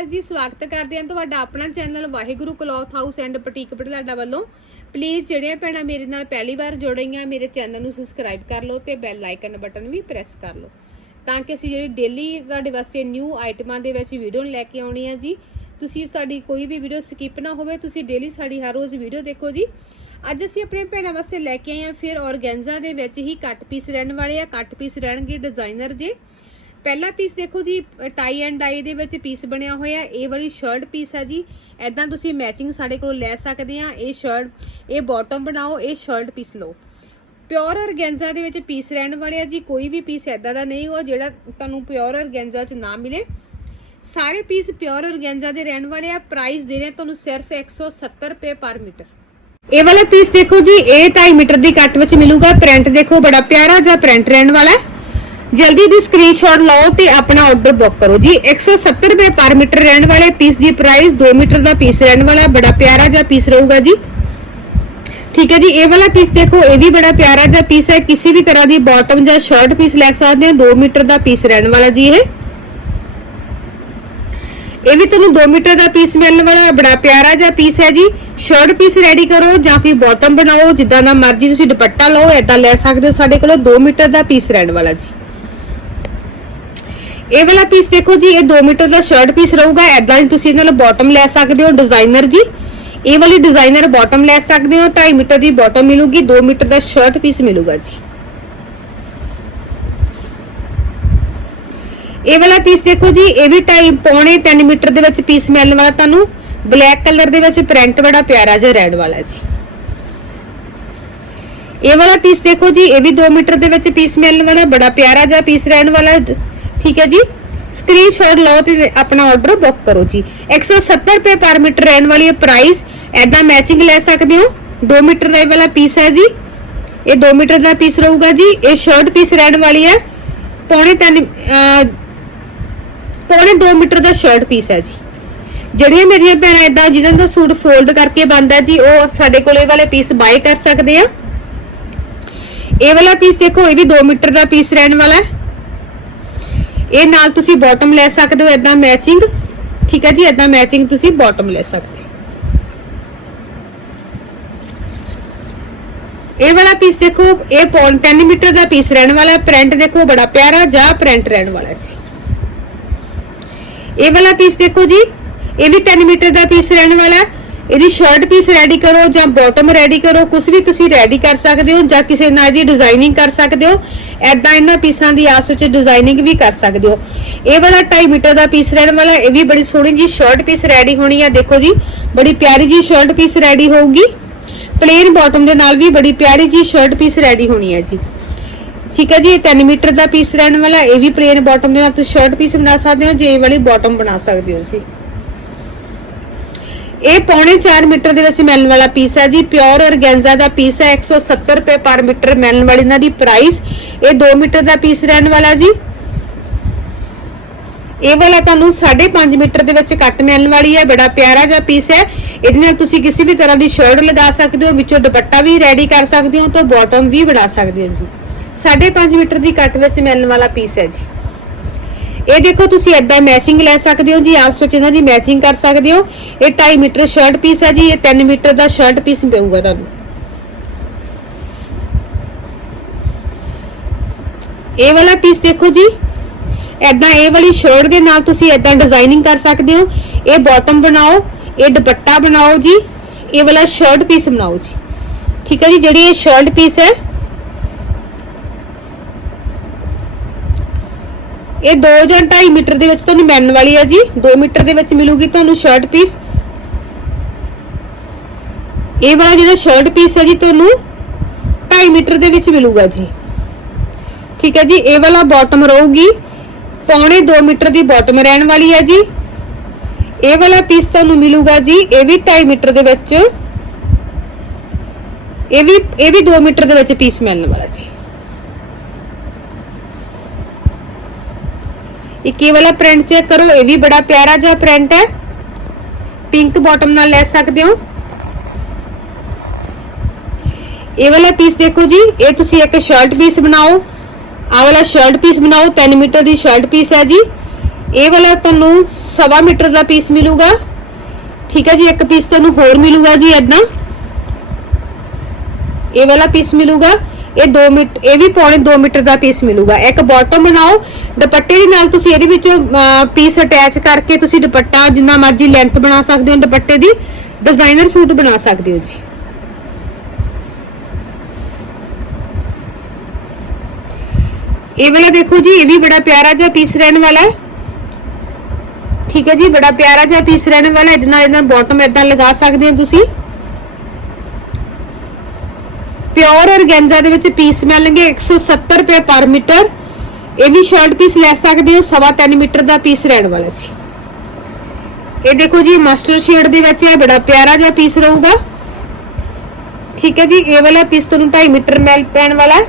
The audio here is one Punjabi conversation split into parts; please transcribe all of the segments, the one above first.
ਅਕਾਲ ਜੀ, ਸਵਾਗਤ ਕਰਦੇ ਹਾਂ ਤੁਹਾਡਾ ਆਪਣਾ channel Waheguru cloth house and boutique Patiala ਵੱਲੋਂ। ਪਲੀਜ਼ ਜਿਹੜੀਆਂ ਭੈਣਾਂ ਮੇਰੇ ਨਾਲ ਪਹਿਲੀ ਵਾਰ ਜੁੜੀਆਂ ਮੇਰੇ ਚੈਨਲ ਨੂੰ ਸਬਸਕ੍ਰਾਈਬ ਕਰ ਲਓ ਤੇ ਬੈਲ ਆਈਕਨ ਬਟਨ ਵੀ ਪ੍ਰੈਸ ਕਰ ਲਓ। ਤਾਂ ਕਿ ਅਸੀਂ ਜਿਹੜੀ ਡੇਲੀ ਤੁਹਾਡੇ ਵਾਸਤੇ ਨਿਊ ਆਈਟਮਾਂ ਦੇ ਵਿੱਚ ਵੀਡੀਓ ਲੈ ਕੇ ਆਉਣੀ ਆ ਜੀ। ਤੁਸੀਂ ਸਾਡੀ ਕੋਈ ਵੀ ਵੀਡੀਓ ਸਕਿਪ ਨਾ ਹੋਵੇ, ਤੁਸੀਂ ਡੇਲੀ ਸਾਡੀ ਹਰ ਰੋਜ਼ ਵੀਡੀਓ ਦੇਖੋ ਜੀ। ਅੱਜ ਅਸੀਂ ਆਪਣੇ ਭੈਣਾਂ ਵਾਸਤੇ ਲੈ ਕੇ ਆਏ ਹਾਂ, ਫਿਰ ਔਰਗੈਂਜ਼ਾ ਦੇ ਵਿੱਚ ਹੀ ਕੱਟ ਪੀਸ ਰਹਿਣ ਵਾਲੇ ਆ। ਕੱਟ ਪੀਸ ਰਹਿਣਗੇ ਡਿਜ਼ਾਈਨਰ ਜੇ। ਪਹਿਲਾ ਪੀਸ ਦੇਖੋ ਜੀ ਟਾਈ ਐਂਡ ਡਾਈ ਦੇ ਵਿੱਚ ਪੀਸ ਬਣਿਆ ਹੋਇਆ ਇਹ ਵਾਲੀ ਸ਼ਰਟ ਪੀਸ ਹੈ ਜੀ। ਐਦਾਂ ਤੁਸੀਂ ਮੈਚਿੰਗ ਸਾਡੇ ਕੋਲ ਲੈ ਸਕਦੇ ਆ ਇਹ ਸ਼ਰਟ ਇਹ ਬਾਟਮ ਬਣਾਓ, ਇਹ ਸ਼ਰਟ ਪੀਸ ਲਓ। ਪਿਓਰ ਔਰਗੈਂਜ਼ਾ ਦੇ ਵਿੱਚ ਪੀਸ ਰਹਿਣ ਵਾਲੇ ਆ ਜੀ। ਕੋਈ ਵੀ ਪੀਸ ਐਦਾਂ ਦਾ ਨਹੀਂ ਉਹ ਜਿਹੜਾ ਤੁਹਾਨੂੰ ਪਿਓਰ ਔਰਗੈਂਜ਼ਾ ਚ ਨਾ ਮਿਲੇ। ਸਾਰੇ ਪੀਸ ਪਿਓਰ ਔਰਗੈਂਜ਼ਾ ਦੇ ਰਹਿਣ ਵਾਲੇ ਆ। ਪ੍ਰਾਈਸ ਦੇ ਰਹੇ ਤੁਹਾਨੂੰ ਸਿਰਫ 170 ਰੁਪਏ ਪਰ ਮੀਟਰ। ਇਹ ਵਾਲਾ ਪੀਸ ਦੇਖੋ ਜੀ, ਇਹ 2.5 ਮੀਟਰ ਦੀ ਕੱਟ ਵਿੱਚ ਮਿਲੂਗਾ। ਪ੍ਰਿੰਟ ਦੇਖੋ, ਬੜਾ ਪਿਆਰਾ ਜਿਹਾ ਪ੍ਰਿੰਟ ਰਹਿਣ ਵਾਲਾ ਹੈ। ਜਲਦੀ ਦੀ ਸਕਰੀਨਸ਼ਾਟ ਲਓ ਤੇ ਆਪਣਾ ਆਰਡਰ ਬੁੱਕ ਕਰੋ ਜੀ। 170 ਰੁਪਏ ਪਰ ਮੀਟਰ ਰਹਿਣ ਵਾਲੇ ਪੀਸ ਦੀ ਪ੍ਰਾਈਸ 2 ਮੀਟਰ ਦਾ ਪੀਸ ਰਹਿਣ ਵਾਲਾ, ਬੜਾ ਪਿਆਰਾ ਜਿਹਾ ਪੀਸ ਰਹੂਗਾ ਜੀ। ਠੀਕ ਹੈ ਜੀ, ਇਹ ਵਾਲਾ ਪੀਸ ਦੇਖੋ, ਇਹ ਵੀ ਬੜਾ ਪਿਆਰਾ ਜਿਹਾ ਪੀਸ ਹੈ। ਕਿਸੇ ਵੀ ਤਰ੍ਹਾਂ ਦੀ ਬਾਟਮ ਜਾਂ ਸ਼ਰਟ ਪੀਸ ਲੈ ਸਕਦੇ ਹੋ 2 ਮੀਟਰ ਦਾ ਪੀਸ ਰਹਿਣ ਵਾਲਾ ਜੀ ਇਹ। ਇਹ ਵੀ ਤੁਹਾਨੂੰ 2 ਮੀਟਰ ਦਾ ਪੀਸ ਮਿਲਣ ਵਾਲਾ, ਬੜਾ ਪਿਆਰਾ ਜਿਹਾ ਪੀਸ ਹੈ ਜੀ। ਸ਼ਰਟ ਪੀਸ ਰੈਡੀ ਕਰੋ ਜਾਂ ਫਿਰ ਬਾਟਮ ਬਣਾਓ, ਜਿੱਦਾਂ ਦਾ ਮਰਜ਼ੀ ਤੁਸੀਂ ਦੁਪੱਟਾ ਲਓ ਐਦਾਂ ਲੈ ਸਕਦੇ ਹੋ ਸਾਡੇ ਕੋਲ 2 ਮੀਟਰ ਦਾ ਪੀਸ ਰਹਿਣ ਵਾਲਾ ਜੀ। ਇਹ ਵਾਲਾ ਪੀਸ ਦੇਖੋ ਜੀ, ਇਹ 2 ਮੀਟਰ ਦਾ ਸ਼ਰਟ ਪੀਸ ਰਹੂਗਾ। ਐਦਾਂ ਹੀ ਤੁਸੀਂ ਇਹਦੇ ਨਾਲ ਬਾਟਮ ਲੈ ਸਕਦੇ ਹੋ ਡਿਜ਼ਾਈਨਰ ਜੀ। ਇਹ ਵਾਲੀ ਡਿਜ਼ਾਈਨਰ ਬਾਟਮ ਲੈ ਸਕਦੇ ਹੋ 2.5 ਮੀਟਰ ਦੀ ਬਾਟਮ ਮਿਲੂਗੀ 2 ਮੀਟਰ ਦਾ ਸ਼ਰਟ ਪੀਸ ਮਿਲੂਗਾ ਜੀ। ਇਹ ਵਾਲਾ ਪੀਸ ਦੇਖੋ ਜੀ, ਇਹ ਵੀ 2.5 ਪੌਣੇ 3 ਮੀਟਰ ਦੇ ਵਿੱਚ ਪੀਸ ਮਿਲਣ ਵਾਲਾ ਤੁਹਾਨੂੰ। ਬਲੈਕ ਕਲਰ ਦੇ ਵਿੱਚ ਪ੍ਰਿੰਟ ਬੜਾ ਪਿਆਰਾ ਜਿਹਾ ਰੈਡ ਵਾਲਾ ਜੀ। ਇਹ ਵਾਲਾ ਪੀਸ ਦੇਖੋ ਜੀ, ਇਹ ਵੀ 2 ਮੀਟਰ ਦੇ ਵਿੱਚ ਪੀਸ ਮਿਲਣ ਵਾਲਾ, ਬੜਾ ਪਿਆਰਾ ਜਿਹਾ ਪੀਸ ਰਹਿਣ ਵਾਲਾ। ਠੀਕ ਹੈ ਜੀ। ਸਕਰੀਨਸ਼ਾਟ ਲਓ ਤੇ ਆਪਣਾ ਆਰਡਰ ਬੁੱਕ ਕਰੋ ਜੀ। 170 ਰੁਪਏ ਪਰ ਮੀਟਰ ਰਹਿਣ ਵਾਲੀ ਹੈ ਪ੍ਰਾਈਸ ਐਦਾਂ ਮੈਚਿੰਗ ਲੈ ਸਕਦੇ ਹੋ। 2 ਮੀਟਰ ਦਾ ਇਹ ਵਾਲਾ ਪੀਸ ਹੈ ਜੀ। ਇਹ 2 ਮੀਟਰ ਦਾ ਪੀਸ ਰਹੂਗਾ ਜੀ। ਇਹ ਸ਼ਰਟ ਪੀਸ ਰਹਿਣ ਵਾਲੀ ਹੈ। ਪੌਣੇ 3 ਪੌਣੇ 2 ਮੀਟਰ ਦਾ ਸ਼ਰਟ ਪੀਸ ਹੈ ਜੀ। ਜਿਹੜੀਆਂ ਮੇਰੀਆਂ ਭੈਣਾਂ ਇਦਾਂ ਜਿਹਨਾਂ ਦਾ ਸੂਟ ਫੋਲਡ ਕਰਕੇ ਬਣਦਾ ਜੀ, ਉਹ ਸਾਡੇ ਕੋਲ ਇਹ ਵਾਲੇ ਪੀਸ ਬਾਈ ਕਰ ਸਕਦੇ ਆ। ਇਹ ਵਾਲਾ ਪੀਸ ਦੇਖੋ, ਇਹ ਵੀ 2 ਮੀਟਰ ਦਾ ਪੀਸ ਰਹਿਣ ਵਾਲਾ ਹੈ। ਇਹ ਨਾਲ ਤੁਸੀਂ ਬਾਟਮ ਲੈ ਸਕਦੇ ਹੋ ਇਦਾਂ ਮੈਚਿੰਗ ਠੀਕ ਹੈ ਜੀ ਇਦਾਂ ਮੈਚਿੰਗ ਤੁਸੀਂ ਬਾਟਮ ਲੈ ਸਕਦੇ ਹੋ। ਇਹ ਵਾਲਾ ਪੀਸ ਦੇਖੋ, ਇਹ ਪੌਣ 10 ਮੀਟਰ ਦਾ ਪੀਸ ਰਹਿਣ ਵਾਲਾ ਪ੍ਰਿੰਟ ਦੇਖੋ, ਬੜਾ ਪਿਆਰਾ ਜਾਂ ਪ੍ਰਿੰਟ ਰਹਿਣ ਵਾਲਾ ਜੀ। ਇਹ ਵਾਲਾ ਪੀਸ ਦੇਖੋ ਜੀ, ਇਹ ਵੀ 3 ਮੀਟਰ ਦਾ ਪੀਸ ਰਹਿਣ ਵਾਲਾ ਇਹਦੀ ਸ਼ਰਟ ਪੀਸ ਰੈਡੀ ਕਰੋ ਜਾਂ ਬਾਟਮ ਰੈਡੀ ਕਰੋ ਕੁਝ ਵੀ ਤੁਸੀਂ ਰੈਡੀ ਕਰ ਸਕਦੇ ਹੋ ਜਾਂ ਕਿਸੇ ਨਾਲ ਇਹਦੀ ਡਿਜ਼ਾਈਨਿੰਗ ਕਰ ਸਕਦੇ ਹੋ ਐਦਾਂ ਇਹਨਾਂ ਪੀਸਾਂ ਦੀ ਆਪਸ ਵਿੱਚ ਡਿਜ਼ਾਈਨਿੰਗ ਵੀ ਕਰ ਸਕਦੇ ਹੋ। ਇਹ ਵਾਲਾ 2.5 ਮੀਟਰ ਦਾ ਪੀਸ ਰਹਿਣ ਵਾਲਾ, ਇਹ ਵੀ ਬੜੀ ਸੋਹਣੀ ਜੀ ਸ਼ਰਟ ਪੀਸ ਰੈਡੀ ਹੋਣੀ ਆ। ਦੇਖੋ ਜੀ, ਬੜੀ ਪਿਆਰੀ ਜੀ ਸ਼ਰਟ ਪੀਸ ਰੈਡੀ ਹੋਊਗੀ। ਪਲੇਨ ਬਾਟਮ ਦੇ ਨਾਲ ਵੀ ਬੜੀ ਪਿਆਰੀ ਜੀ ਸ਼ਰਟ ਪੀਸ ਰੈਡੀ ਹੋਣੀ ਹੈ ਜੀ। ਠੀਕ ਹੈ ਜੀ, ਇਹ 3 ਮੀਟਰ ਦਾ ਪੀਸ ਰਹਿਣ ਵਾਲਾ, ਇਹ ਵੀ ਪਲੇਨ ਬਾਟਮ ਦੇ ਨਾਲ ਤੁਸੀਂ ਸ਼ਰਟ ਪੀਸ ਬਣਾ ਸਕਦੇ ਹੋ, ਜੇ ਇਹ ਵਾਲੀ ਬਾਟਮ ਬਣਾ ਸਕਦੇ ਹੋ ਜੀ। ਇਹ ਪੌਣੇ 4 ਮੀਟਰ ਦੇ ਵਿੱਚ ਮਿਲਣ ਵਾਲਾ ਪੀਸ ਹੈ ਜੀ। ਪਿਓਰ ਔਰਗੈਂਜ਼ਾ ਦਾ ਪੀਸ ਹੈ 170 ਰੁਪਏ ਪਰ ਮੀਟਰ ਮਿਲਣ ਵਾਲੀ ਇਹਨਾਂ ਦੀ ਪ੍ਰਾਈਸ ਇਹ 2 ਮੀਟਰ ਦਾ ਪੀਸ ਰਹਿਣ ਵਾਲਾ ਜੀ। ਇਹ ਵਾਲਾ ਤੁਹਾਨੂੰ 5.5 ਮੀਟਰ ਦੇ ਵਿੱਚ ਕੱਟ ਮਿਲਣ ਵਾਲੀ ਹੈ। ਬੜਾ ਪਿਆਰਾ ਜਿਹਾ ਪੀਸ ਹੈ। ਇਹਦੇ ਨਾਲ ਤੁਸੀਂ ਕਿਸੇ ਵੀ ਤਰ੍ਹਾਂ ਦੀ ਸ਼ਰਟ ਲਗਾ ਸਕਦੇ ਹੋ, ਵਿੱਚੋਂ ਦੁਪੱਟਾ ਵੀ ਰੈਡੀ ਕਰ ਸਕਦੇ ਹੋ, ਤੇ ਬਾਟਮ ਵੀ ਬਣਾ ਸਕਦੇ ਹੋ ਜੀ। 5.5 ਮੀਟਰ ਦੀ ਕੱਟ ਵਿੱਚ ਮਿਲਣ ਵਾਲਾ ਪੀਸ ਹੈ ਜੀ। ਇਹ ਦੇਖੋ ਤੁਸੀਂ ਏਦਾਂ ਮੈਚਿੰਗ ਲੈ ਸਕਦੇ ਹੋ ਜੀ, ਆਪਸ ਵਿੱਚ ਇਹਨਾਂ ਦੀ ਮੈਚਿੰਗ ਕਰ ਸਕਦੇ ਹੋ। ਇਹ 2.5 ਮੀਟਰ ਸ਼ਰਟ ਪੀਸ ਹੈ ਜੀ, ਇਹ 3 ਮੀਟਰ ਦਾ ਸ਼ਰਟ ਪੀਸ ਪਊਗਾ ਤੁਹਾਨੂੰ। ਇਹ ਵਾਲਾ ਪੀਸ ਦੇਖੋ ਜੀ, ਏਦਾਂ ਇਹ ਵਾਲੀ ਸ਼ਰਟ ਦੇ ਨਾਲ ਤੁਸੀਂ ਏਦਾਂ ਡਿਜ਼ਾਈਨਿੰਗ ਕਰ ਸਕਦੇ ਹੋ। ਇਹ ਬਾਟਮ ਬਣਾਓ, ਇਹ ਦੁਪੱਟਾ ਬਣਾਓ ਜੀ, ਇਹ ਵਾਲਾ ਸ਼ਰਟ ਪੀਸ ਬਣਾਓ ਜੀ। ਠੀਕ ਹੈ ਜੀ, ਜਿਹੜੀ ਇਹ ਸ਼ਰਟ ਪੀਸ ਹੈ ਇਹ 2 ਜਾਂ 2.5 ਮੀਟਰ ਦੇ ਵਿੱਚ ਤੁਹਾਨੂੰ ਮਿਲਣ ਵਾਲੀ ਆ ਜੀ। 2 ਮੀਟਰ ਦੇ ਵਿੱਚ ਮਿਲੂਗੀ ਤੁਹਾਨੂੰ ਸ਼ਰਟ ਪੀਸ। ਇਹ ਵਾਲਾ ਜਿਹੜਾ ਸ਼ਰਟ ਪੀਸ ਹੈ ਜੀ, ਤੁਹਾਨੂੰ 2.5 ਮੀਟਰ ਦੇ ਵਿੱਚ ਮਿਲੂਗਾ ਜੀ। ਠੀਕ ਹੈ ਜੀ, ਇਹ ਵਾਲਾ ਬਾਟਮ ਰਹੂਗੀ। ਪੌਣੇ 2 ਮੀਟਰ ਦੀ ਬਾਟਮ ਰਹਿਣ ਵਾਲੀ ਹੈ ਜੀ। ਇਹ ਵਾਲਾ ਪੀਸ ਤੁਹਾਨੂੰ ਮਿਲੂਗਾ ਜੀ, ਇਹ ਵੀ 2.5 ਮੀਟਰ ਦੇ ਵਿੱਚ। ਇਹ ਵੀ ਇਹ ਵੀ 2 ਮੀਟਰ ਦੇ ਵਿੱਚ ਪੀਸ ਮਿਲਣ ਵਾਲਾ ਜੀ। ਇੱਕ ਇਹ ਵਾਲਾ ਪ੍ਰਿੰਟ ਚੈੱਕ ਕਰੋ, ਇਹ ਵੀ ਬੜਾ ਪਿਆਰਾ ਜਿਹਾ ਪ੍ਰਿੰਟ ਹੈ। ਪਿੰਕ ਬਾਟਮ ਨਾਲ ਲੈ ਸਕਦੇ ਹੋ। ਇਹ ਵਾਲਾ ਪੀਸ ਦੇਖੋ ਜੀ, ਇਹ ਤੁਸੀਂ ਇੱਕ ਸ਼ਰਟ ਪੀਸ ਬਣਾਓ। ਆਹ ਵਾਲਾ ਸ਼ਰਟ ਪੀਸ ਬਣਾਓ 3 ਮੀਟਰ ਦੀ ਸ਼ਰਟ ਪੀਸ ਹੈ ਜੀ। ਇਹ ਵਾਲਾ ਤੁਹਾਨੂੰ ਸਵਾ ਮੀਟਰ ਦਾ ਪੀਸ ਮਿਲੂਗਾ। ਠੀਕ ਹੈ ਜੀ, ਇੱਕ ਪੀਸ ਤੁਹਾਨੂੰ ਹੋਰ ਮਿਲੂਗਾ ਜੀ ਇਦਾਂ ਇਹ ਵਾਲਾ ਪੀਸ ਮਿਲੂਗਾ। ਇਹ 2 ਮੀਟਰ ਇਹ ਵੀ ਪੌਣੇ 2 ਮੀਟਰ ਦਾ ਪੀਸ ਮਿਲੂਗਾ। ਇੱਕ ਬਾਟਮ ਬਣਾਓ, ਦੁਪੱਟੇ ਦੇ ਨਾਲ ਤੁਸੀਂ ਇਹਦੇ ਵਿੱਚੋਂ ਪੀਸ ਅਟੈਚ ਕਰਕੇ ਤੁਸੀਂ ਦੁਪੱਟਾ ਜਿੰਨਾ ਮਰਜ਼ੀ ਲੈਂਥ ਬਣਾ ਸਕਦੇ ਹੋ ਦੁਪੱਟੇ ਦੀ ਡਿਜ਼ਾਈਨਰ ਸੂਟ ਬਣਾ ਸਕਦੇ ਹੋ ਜੀ। ਇਹ ਵਾਲਾ ਦੇਖੋ ਜੀ, ਇਹ ਵੀ ਬੜਾ ਪਿਆਰਾ ਜਿਹਾ ਪੀਸ ਰਹਿਣ ਵਾਲਾ ਹੈ। ਠੀਕ ਹੈ ਜੀ, ਬੜਾ ਪਿਆਰਾ ਜਿਹਾ ਪੀਸ ਰਹਿਣ ਵਾਲਾ ਇਹਦੇ ਨਾਲ ਇਹਦਾ ਬਾਟਮ ਇਦਾਂ ਲਗਾ ਸਕਦੇ ਹੋ ਤੁਸੀਂ। ਪਿਓਰ ਔਰਗੈਂਜ਼ਾ ਦੇ ਵਿੱਚ ਪੀਸ ਮਿਲਣਗੇ 170 ਰੁਪਏ ਪਰ ਮੀਟਰ। ਇਹ ਵੀ ਸ਼ਾਰਟ ਪੀਸ ਲੈ ਸਕਦੇ ਹੋ, ਸਵਾ 3 ਮੀਟਰ ਦਾ ਪੀਸ ਰਹਿਣ ਵਾਲਾ ਜੀ। ਇਹ ਦੇਖੋ ਜੀ, ਮਾਸਟਰ ਸ਼ੇਡ ਦੇ ਵਿੱਚ ਇਹ ਬੜਾ ਪਿਆਰਾ ਜਿਹਾ ਪੀਸ ਰਹੂਗਾ। ਠੀਕ ਹੈ ਜੀ, ਇਹ ਵਾਲਾ ਪੀਸ ਤੁਹਾਨੂੰ 2.5 ਮੀਟਰ ਮੈਲ ਪੈਣ ਵਾਲਾ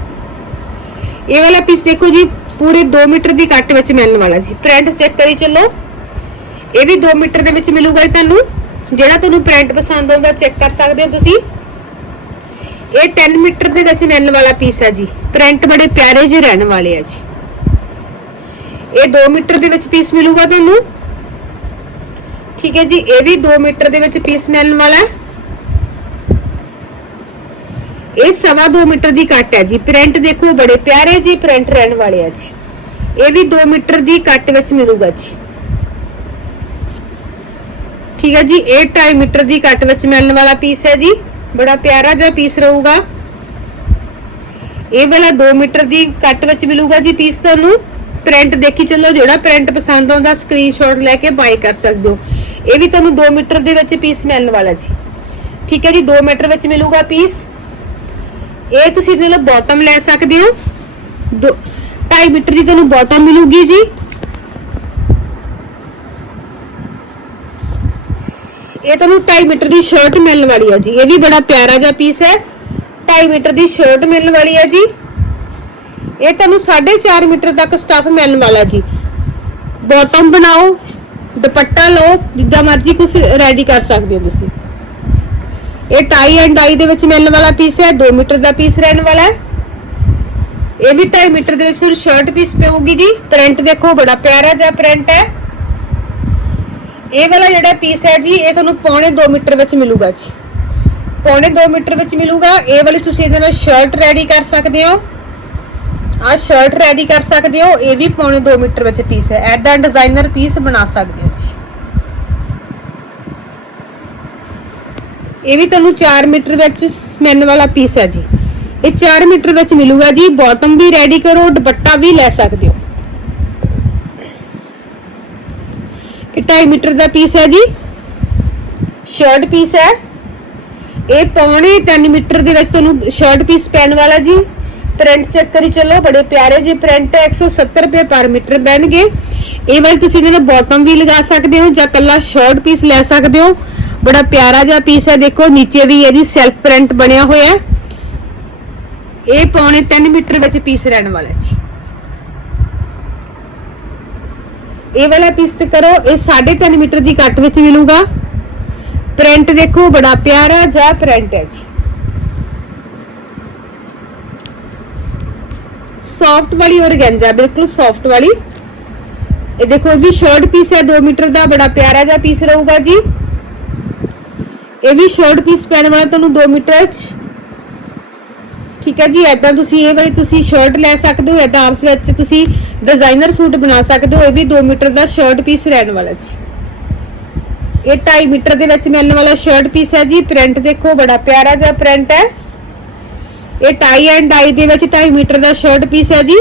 ਇਹ ਵਾਲਾ ਪੀਸ ਦੇਖੋ ਜੀ, ਪੂਰੇ 2 ਮੀਟਰ ਦੀ ਕੱਟ ਵਿੱਚ ਮਿਲਣ ਵਾਲਾ ਜੀ। ਪ੍ਰਿੰਟ ਚੈੱਕ ਕਰੀ ਚੱਲੋ। ਇਹ ਵੀ 2 ਮੀਟਰ ਦੇ ਵਿੱਚ ਮਿਲੂਗਾ ਜੀ ਤੁਹਾਨੂੰ। ਜਿਹੜਾ ਤੁਹਾਨੂੰ ਪ੍ਰਿੰਟ ਪਸੰਦ ਆਉਂਦਾ, ਚੈੱਕ ਕਰ ਸਕਦੇ ਹੋ ਤੁਸੀਂ। ਇਹ 10 ਮੀਟਰ ਦੇ ਵਿੱਚ ਮਿਲਣ ਵਾਲਾ ਪੀਸ ਹੈ ਜੀ। ਪ੍ਰਿੰਟ ਬੜੇ ਪਿਆਰੇ ਜਿਹੇ ਰਹਿਣ ਵਾਲੇ ਆ ਜੀ। ਇਹ 2 ਮੀਟਰ ਦੇ ਵਿੱਚ ਪੀਸ ਮਿਲੂਗਾ ਤੁਹਾਨੂੰ। ਠੀਕ ਹੈ ਜੀ, ਇਹ ਵੀ 2 ਮੀਟਰ ਦੇ ਵਿੱਚ ਪੀਸ ਮਿਲਣ ਵਾਲਾ ਇਹ ਸਵਾ 2 ਮੀਟਰ ਦੀ ਕੱਟ ਹੈ ਜੀ। ਪ੍ਰਿੰਟ ਦੇਖੋ, ਬੜੇ ਪਿਆਰੇ ਜੀ ਪ੍ਰਿੰਟ ਰਹਿਣ ਵਾਲੇ ਆ ਜੀ। ਇਹ ਵੀ 2 ਮੀਟਰ ਦੀ ਕੱਟ ਵਿੱਚ ਮਿਲੂਗਾ ਜੀ। ਠੀਕ ਹੈ ਜੀ, ਇਹ 2.5 ਮੀਟਰ ਦੀ ਕੱਟ ਵਿੱਚ ਮਿਲਣ ਵਾਲਾ ਪੀਸ ਹੈ ਜੀ। ਬੜਾ ਪਿਆਰਾ ਜਿਹਾ ਪੀਸ ਰਹੂਗਾ। ਇਹ ਵਾਲਾ 2 ਮੀਟਰ ਦੀ ਕੱਟ ਵਿੱਚ ਮਿਲੂਗਾ ਜੀ ਪੀਸ ਤੁਹਾਨੂੰ। ਪ੍ਰਿੰਟ ਦੇਖੀ ਚੱਲੋ, ਜਿਹੜਾ ਪ੍ਰਿੰਟ ਪਸੰਦ ਆਉਂਦਾ ਸਕਰੀਨਸ਼ਾਟ ਲੈ ਕੇ ਬਾਈ ਕਰ ਸਕਦੇ ਹੋ। ਇਹ ਵੀ ਤੁਹਾਨੂੰ 2 ਮੀਟਰ ਦੇ ਵਿੱਚ ਪੀਸ ਮਿਲਣ ਵਾਲਾ ਜੀ। ਠੀਕ ਹੈ ਜੀ 2 ਮੀਟਰ ਵਿੱਚ ਮਿਲੂਗਾ ਪੀਸ ਇਹ ਤੁਸੀਂ ਇਹਦੇ ਨਾਲ ਬਾਟਮ ਲੈ ਸਕਦੇ ਹੋ। 2.5 ਮੀਟਰ ਦੀ ਤੁਹਾਨੂੰ ਬਾਟਮ ਮਿਲੂਗੀ ਜੀ। ਇਹ ਤੁਹਾਨੂੰ 2.5 ਮੀਟਰ ਦੀ ਸ਼ਰਟ ਮਿਲਣ ਵਾਲੀ ਹੈ ਜੀ। ਇਹ ਵੀ ਬੜਾ ਪਿਆਰਾ ਜਿਹਾ ਪੀਸ ਹੈ। 2.5 ਮੀਟਰ ਦੀ ਸ਼ਰਟ ਮਿਲਣ ਵਾਲੀ ਹੈ ਜੀ। ਇਹ ਤੁਹਾਨੂੰ 4.5 ਮੀਟਰ ਤੱਕ ਸਟਫ ਮਿਲਣ ਵਾਲਾ ਜੀ। ਬਾਟਮ ਬਣਾਓ, ਦੁਪੱਟਾ ਲਓ, ਜਿੱਦਾਂ ਮਰਜ਼ੀ ਕੁਝ ਰੈਡੀ ਕਰ ਸਕਦੇ ਹੋ ਤੁਸੀਂ। ਇਹ ਟਾਈ ਐਂਡ ਡਾਈ ਦੇ ਵਿੱਚ ਮਿਲਣ ਵਾਲਾ ਪੀਸ ਹੈ। 2 ਮੀਟਰ ਦਾ ਪੀਸ ਰਹਿਣ ਵਾਲਾ ਹੈ। ਇਹ ਵੀ 2.5 ਮੀਟਰ ਦੇ ਵਿੱਚ ਸਿਰ ਸ਼ਰਟ ਪੀਸ ਪਊਗੀ ਜੀ। ਪ੍ਰਿੰਟ ਦੇਖੋ, ਬੜਾ ਪਿਆਰਾ ਜਿਹਾ ਪ੍ਰਿੰਟ ਹੈ। ਇਹ ਵਾਲਾ ਜਿਹੜਾ ਪੀਸ ਹੈ ਜੀ, ਇਹ ਤੁਹਾਨੂੰ ਪੌਣੇ 2 ਮੀਟਰ ਵਿੱਚ ਮਿਲੂਗਾ ਜੀ। ਪੌਣੇ 2 ਮੀਟਰ ਵਿੱਚ ਮਿਲੂਗਾ। ਇਹ ਵਾਲੀ ਤੁਸੀਂ ਇਹਦੇ ਨਾਲ ਸ਼ਰਟ ਰੈਡੀ ਕਰ ਸਕਦੇ ਹੋ। ਆਹ ਸ਼ਰਟ ਰੈਡੀ ਕਰ ਸਕਦੇ ਹੋ। ਇਹ ਵੀ ਪੌਣੇ 2 ਮੀਟਰ ਵਿੱਚ ਪੀਸ ਹੈ। ਐਦਾਂ ਡਿਜ਼ਾਈਨਰ ਪੀਸ ਬਣਾ ਸਕਦੇ ਹੋ ਜੀ। ਇਹ ਵੀ ਤੁਹਾਨੂੰ 4 ਮੀਟਰ ਵਿੱਚ ਮਿਲਣ ਵਾਲਾ ਪੀਸ ਹੈ ਜੀ। ਇਹ 4 ਮੀਟਰ ਵਿੱਚ ਮਿਲੂਗਾ ਜੀ। ਬਾਟਮ ਵੀ ਰੈਡੀ ਕਰੋ, ਦੁਪੱਟਾ ਵੀ ਲੈ ਸਕਦੇ ਹੋ। ਇਹ 2.5 ਮੀਟਰ ਦਾ ਪੀਸ ਹੈ ਜੀ। ਸ਼ਰਟ ਪੀਸ ਹੈ। ਇਹ ਪੌਣੇ 3 ਮੀਟਰ ਦੇ ਵਿੱਚ ਤੁਹਾਨੂੰ ਸ਼ਰਟ ਪੀਸ ਪੈਣ ਵਾਲਾ ਜੀ। ਪ੍ਰਿੰਟ ਚੈੱਕ ਕਰੀ ਚੱਲੋ, ਬੜੇ ਪਿਆਰੇ ਜੀ ਪ੍ਰਿੰਟ ਹੈ 170 ਰੁਪਏ ਪਰ ਮੀਟਰ ਬਹਿਣਗੇ ਇਹ ਵਾਲੀ ਤੁਸੀਂ ਇਹਨਾਂ ਨੂੰ ਬਾਟਮ ਵੀ ਲਗਾ ਸਕਦੇ ਹੋ ਜਾਂ ਕੱਲਾ ਸ਼ਰਟ ਪੀਸ ਲੈ ਸਕਦੇ ਹੋ। ਬੜਾ ਪਿਆਰਾ ਜਿਹਾ ਪੀਸ ਹੈ, ਦੇਖੋ, ਨੀਚੇ ਵੀ ਇਹਦੀ ਸੈਲਫ ਪ੍ਰਿੰਟ ਬਣਿਆ ਹੋਇਆ ਹੈ। ਇਹ ਪੌਣੇ 3 ਮੀਟਰ ਵਿੱਚ ਪੀਸ ਰਹਿਣ ਵਾਲਾ ਜੀ। ਇਹ ਵਾਲਾ ਪੀਸ ਕਰੋ, ਇਹ 3.5 ਮੀਟਰ ਦੀ ਕੱਟ ਵਿੱਚ ਮਿਲੂਗਾ। ਪ੍ਰਿੰਟ ਦੇਖੋ, ਬੜਾ ਪਿਆਰਾ ਜਾਂ ਪ੍ਰਿੰਟ ਹੈ ਜੀ। ਸੌਫਟ ਵਾਲੀ ਔਰਗੈਂਜਾ ਬਿਲਕੁਲ ਸੌਫਟ ਵਾਲੀ। ਇਹ ਦੇਖੋ, ਇਹ ਵੀ ਸ਼ਾਰਟ ਪੀਸ ਹੈ 2 ਮੀਟਰ ਦਾ, ਬੜਾ ਪਿਆਰਾ ਜਿਹਾ ਪੀਸ ਰਹੂਗਾ ਜੀ। ਇਹ ਵੀ ਸ਼ਾਰਟ ਪੀਸ ਪੈਣ ਵਾਲਾ ਤੁਹਾਨੂੰ 2 ਮੀਟਰ ਚ। ਠੀਕ ਹੈ ਜੀ ਐਦਾਂ ਤੁਸੀਂ ਇਹ ਵਾਲੀ ਤੁਸੀਂ ਸ਼ਰਟ ਲੈ ਸਕਦੇ ਹੋ ਐਦਾਂ ਆਪਸ ਵਿੱਚ ਤੁਸੀਂ ਡਿਜ਼ਾਈਨਰ ਸੂਟ ਬਣਾ ਸਕਦੇ ਹੋ, ਇਹ ਵੀ 2 ਮੀਟਰ ਦਾ ਸ਼ਰਟ ਪੀਸ ਰਹਿਣ ਵਾਲਾ ਜੀ। ਇਹ 2.5 ਮੀਟਰ ਦੇ ਵਿੱਚ ਮਿਲਣ ਵਾਲਾ ਸ਼ਰਟ ਪੀਸ ਹੈ ਜੀ ਪ੍ਰਿੰਟ ਦੇਖੋ, ਬੜਾ ਪਿਆਰਾ ਜਿਹਾ ਪ੍ਰਿੰਟ ਹੈ। ਇਹ ਟਾਈ ਐਂਡ ਡਾਈ ਦੇ ਵਿੱਚ 2.5 ਮੀਟਰ ਦਾ ਸ਼ਰਟ ਪੀਸ ਹੈ ਜੀ।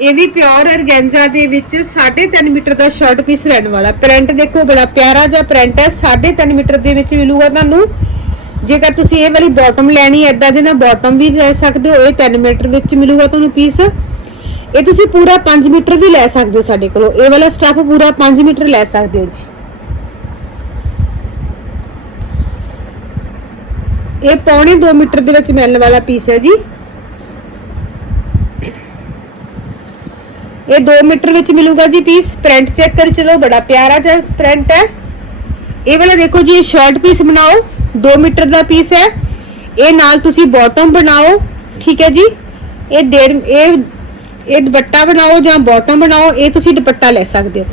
ਇਹ ਵੀ ਪਿਓਰ ਔਰਗੈਂਜ਼ਾ ਦੇ ਵਿੱਚ 3.5 ਮੀਟਰ ਦਾ ਸ਼ਰਟ ਪੀਸ ਰਹਿਣ ਵਾਲਾ। ਪ੍ਰਿੰਟ ਦੇਖੋ, ਬੜਾ ਪਿਆਰਾ ਜਿਹਾ ਪ੍ਰਿੰਟ ਹੈ 3.5 ਮੀਟਰ ਦੇ ਵਿੱਚ ਮਿਲੂਗਾ ਤੁਹਾਨੂੰ। ਜੇਕਰ ਤੁਸੀਂ ਇਹ ਵਾਲੀ ਬਾਟਮ ਲੈਣੀ ਹੈ ਇਦਾਂ ਦੇ ਨਾਲ ਬਾਟਮ ਵੀ ਲੈ ਸਕਦੇ ਹੋ, ਇਹ 3 ਮੀਟਰ ਵਿੱਚ ਮਿਲੂਗਾ ਤੁਹਾਨੂੰ ਪੀਸ ਇਹ ਤੁਸੀਂ ਪੂਰਾ 5 ਮੀਟਰ ਵੀ ਲੈ ਸਕਦੇ ਹੋ ਸਾਡੇ ਕੋਲੋਂ। ਇਹ ਵਾਲਾ ਸਟਫ ਪੂਰਾ 5 ਮੀਟਰ ਲੈ ਸਕਦੇ ਹੋ ਜੀ। ਇਹ ਪੌਣੇ 2 ਮੀਟਰ ਦੇ ਵਿੱਚ ਮਿਲਣ ਵਾਲਾ ਪੀਸ ਹੈ ਜੀ। ਇਹ 2 ਮੀਟਰ ਵਿੱਚ ਮਿਲੂਗਾ ਜੀ ਪੀਸ ਪ੍ਰਿੰਟ ਚੈੱਕ ਕਰ ਚਲੋ, ਬੜਾ ਪਿਆਰਾ ਜਿਹਾ ਪ੍ਰਿੰਟ ਹੈ। ਇਹ ਵਾਲਾ ਦੇਖੋ ਜੀ, ਇਹ ਸ਼ਾਰਟ ਪੀਸ ਬਣਾਓ। 2 ਮੀਟਰ ਦਾ ਪੀਸ ਹੈ। ਇਹ ਨਾਲ ਤੁਸੀਂ ਬਾਟਮ ਬਣਾਓ, ਠੀਕ ਹੈ ਜੀ? ਇਹ ਡੇਢ, ਇਹ ਇਹ ਦੁਪੱਟਾ ਬਣਾਓ ਜਾਂ ਬਾਟਮ ਬਣਾਓ, ਇਹ ਤੁਸੀਂ ਦੁਪੱਟਾ ਲੈ ਸਕਦੇ ਹੋ।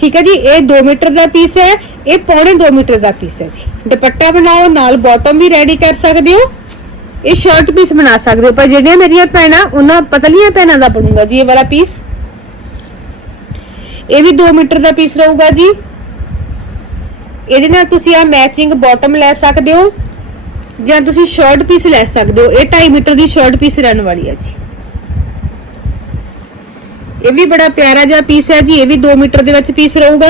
ਠੀਕ ਹੈ ਜੀ? ਇਹ 2 ਮੀਟਰ ਦਾ ਪੀਸ ਹੈ। ਇਹ ਪੌਣੇ 2 ਮੀਟਰ ਦਾ ਪੀਸ ਹੈ ਜੀ। ਦੁਪੱਟਾ ਬਣਾਓ, ਨਾਲ ਬਾਟਮ ਵੀ ਰੈਡੀ ਕਰ ਸਕਦੇ ਹੋ। ਇਹ ਸ਼ਰਟ ਪੀਸ ਬਣਾ ਸਕਦੇ ਹੋ। ਪਰ ਜਿਹੜੀਆਂ ਮੇਰੀਆਂ ਭੈਣਾਂ, ਉਹਨਾਂ ਪਤਲੀਆਂ ਭੈਣਾਂ ਦਾ ਬਣੂਗਾ ਜੀ ਇਹ ਵਾਲਾ ਪੀਸ ਇਹ ਵੀ 2 ਮੀਟਰ ਦਾ ਪੀਸ ਰਹੂਗਾ ਜੀ। ਇਹਦੇ ਨਾਲ ਤੁਸੀਂ ਆ ਮੈਚਿੰਗ ਬਾਟਮ ਲੈ ਸਕਦੇ ਹੋ, ਜਾਂ ਤੁਸੀਂ ਸ਼ਰਟ ਪੀਸ ਲੈ ਸਕਦੇ ਹੋ। ਇਹ 2.5 ਮੀਟਰ ਦੀ ਸ਼ਰਟ ਪੀਸ ਰਹਿਣ ਵਾਲੀ ਹੈ ਜੀ। ਇਹ ਵੀ ਬੜਾ ਪਿਆਰਾ ਜਿਹਾ ਪੀਸ ਹੈ ਜੀ, ਇਹ ਵੀ 2 ਮੀਟਰ ਦੇ ਵਿੱਚ ਪੀਸ ਰਹੂਗਾ।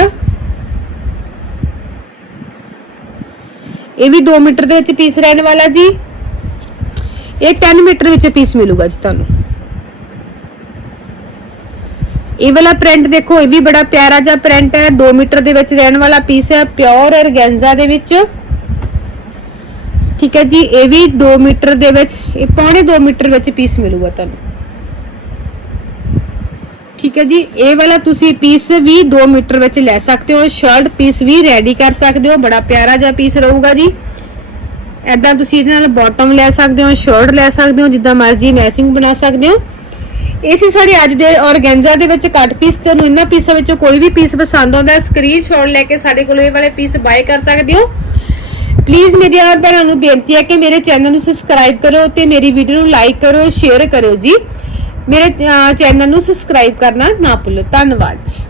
ਇਹ ਵੀ 2 ਮੀਟਰ ਦੇ ਵਿੱਚ ਪੀਸ ਰਹਿਣ ਵਾਲਾ ਜੀ। ਇਹ 10 ਮੀਟਰ ਵਿੱਚ ਪੀਸ ਮਿਲੂਗਾ ਜੀ ਤੁਹਾਨੂੰ। ਇਹ ਵਾਲਾ ਪ੍ਰਿੰਟ ਦੇਖੋ, ਇਹ ਵੀ ਬੜਾ ਪਿਆਰਾ ਜਿਹਾ ਪ੍ਰਿੰਟ ਹੈ। 2 ਮੀਟਰ ਦੇ ਵਿੱਚ ਰਹਿਣ ਵਾਲਾ ਪੀਸ ਹੈ ਪਿਓਰ ਔਰਗੈਂਜ਼ਾ ਦੇ ਵਿੱਚ। ਠੀਕ ਹੈ ਜੀ, ਇਹ ਵੀ 2 ਮੀਟਰ ਦੇ ਵਿੱਚ, ਇਹ ਪੌਣੇ 2 ਮੀਟਰ ਵਿੱਚ ਪੀਸ ਮਿਲੂਗਾ ਤੁਹਾਨੂੰ। ਠੀਕ ਹੈ ਜੀ, ਇਹ ਵਾਲਾ ਤੁਸੀਂ ਪੀਸ ਵੀ 2 ਮੀਟਰ ਵਿੱਚ ਲੈ ਸਕਦੇ ਹੋ। ਸ਼ਰਟ ਪੀਸ ਵੀ ਰੈਡੀ ਕਰ ਸਕਦੇ ਹੋ। ਬੜਾ ਪਿਆਰਾ ਜਿਹਾ ਪੀਸ ਰਹੂਗਾ ਜੀ। ਐਦਾਂ ਤੁਸੀਂ ਇਹਦੇ ਨਾਲ ਬਾਟਮ ਲੈ ਸਕਦੇ ਹੋ ਸ਼ਰਟ ਲੈ ਸਕਦੇ ਹੋ, ਜਿੱਦਾਂ ਮਰਜ਼ੀ ਮੈਚਿੰਗ ਬਣਾ ਸਕਦੇ ਹੋ। ਇਹ ਸੀ ਸਾਡੇ ਅੱਜ ਦੇ ਔਰਗੈਂਜਾ ਦੇ ਵਿੱਚ ਕੱਟ ਪੀਸ ਤੁਹਾਨੂੰ ਇਹਨਾਂ ਪੀਸਾਂ ਵਿੱਚੋਂ ਕੋਈ ਵੀ ਪੀਸ ਪਸੰਦ ਆਉਂਦਾ ਹੈ ਸਕਰੀਨਸ਼ਾਟ ਲੈ ਕੇ ਸਾਡੇ ਕੋਲ ਇਹ ਵਾਲੇ ਪੀਸ ਬਾਏ ਕਰ ਸਕਦੇ ਹੋ। ਪਲੀਜ਼ ਮੇਰੀ ਆਪ ਭੈਣਾਂ ਨੂੰ ਬੇਨਤੀ ਹੈ ਕਿ ਮੇਰੇ ਚੈਨਲ ਨੂੰ ਸਬਸਕ੍ਰਾਈਬ ਕਰੋ ਤੇ ਮੇਰੀ ਵੀਡੀਓ ਨੂੰ ਲਾਈਕ ਕਰੋ ਸ਼ੇਅਰ ਕਰੋ ਜੀ। ਮੇਰੇ ਚੈਨਲ ਨੂੰ ਸਬਸਕ੍ਰਾਈਬ ਕਰਨਾ ਨਾ ਭੁੱਲੋ। ਧੰਨਵਾਦ ਜੀ।